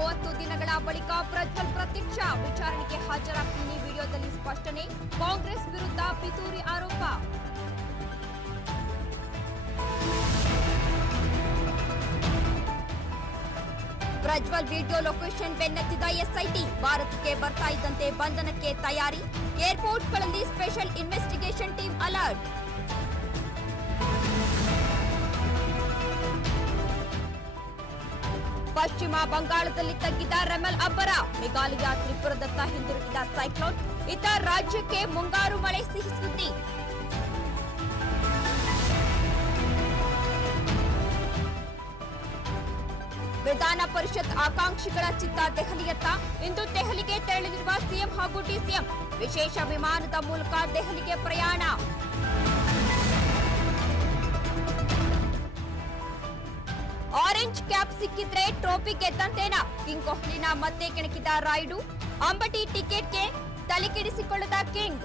30 ದಿನಗಳ ಬಳಿಕ ಪ್ರಜ್ವಲ್ ಪ್ರತ್ಯಕ್ಷ ವಿಚಾರಣೆಗೆ ಹಾಜರಾಗ್ತೀನಿ ವಿಡಿಯೋದಲ್ಲಿ ಸ್ಪಷ್ಟನೆ. ಕಾಂಗ್ರೆಸ್ ವಿರುದ್ಧ ಪಿತೂರಿ ಆರೋಪ. ಪ್ರಜ್ವಲ್ ವಿಡಿಯೋ ಲೊಕೇಶನ್ ಬೆನ್ನತ್ತಿದ ಎಸ್ಐಟಿ. ಭಾರತಕ್ಕೆ ಬರ್ತಾ ಇದ್ದಂತೆ ಬಂಧನಕ್ಕೆ ತಯಾರಿ. ಏರ್ಪೋರ್ಟ್ಗಳಲ್ಲಿ ಸ್ಪೆಷಲ್ ಇನ್ವೆಸ್ಟಿಗೇಷನ್ ಟೀಮ್ ಅಲರ್ಟ್. ಪಶ್ಚಿಮ ಬಂಗಾಳದಲ್ಲಿ ತಗ್ಗಿದ ರೆಮಲ್ ಅಬ್ಬರ. ಮೇಘಾಲಯ ತ್ರಿಪುರದತ್ತ ಹಿಂದಿರುಗಿದ ಸೈಕ್ಲೋನ್. ಇತ್ತ ರಾಜ್ಯಕ್ಕೆ ಮುಂಗಾರು ಮಳೆ ಸಿಹಿ ಸುದ್ದಿ. ವಿಧಾನ ಪರಿಷತ್ ಆಕಾಂಕ್ಷಿಗಳ ಚಿತ್ತ ದೆಹಲಿಯತ್ತ. ಇಂದು ದೆಹಲಿಗೆ ತೆರಳಲಿರುವ ಸಿಎಂ ಹಾಗೂ ಡಿಸಿಎಂ. ವಿಶೇಷ ವಿಮಾನದ ಮೂಲಕ ದೆಹಲಿಗೆ ಪ್ರಯಾಣ. ಆರೆಂಜ್ ಕ್ಯಾಪ್ ಸಿಕ್ಕಿದ್ರೆ ಟ್ರೋಫಿ ಗೆದ್ದಂತೇನಾ? ಕಿಂಗ್ ಕೊಹ್ಲಿನ ಮತ್ತೆ ಕೆಣಕಿದ ರಾಯುಡು. ಅಂಬಟಿ ಟಿಕೆಟ್ಗೆ ತಲೆಕೆಡಿಸಿಕೊಳ್ಳದ ಕಿಂಗ್.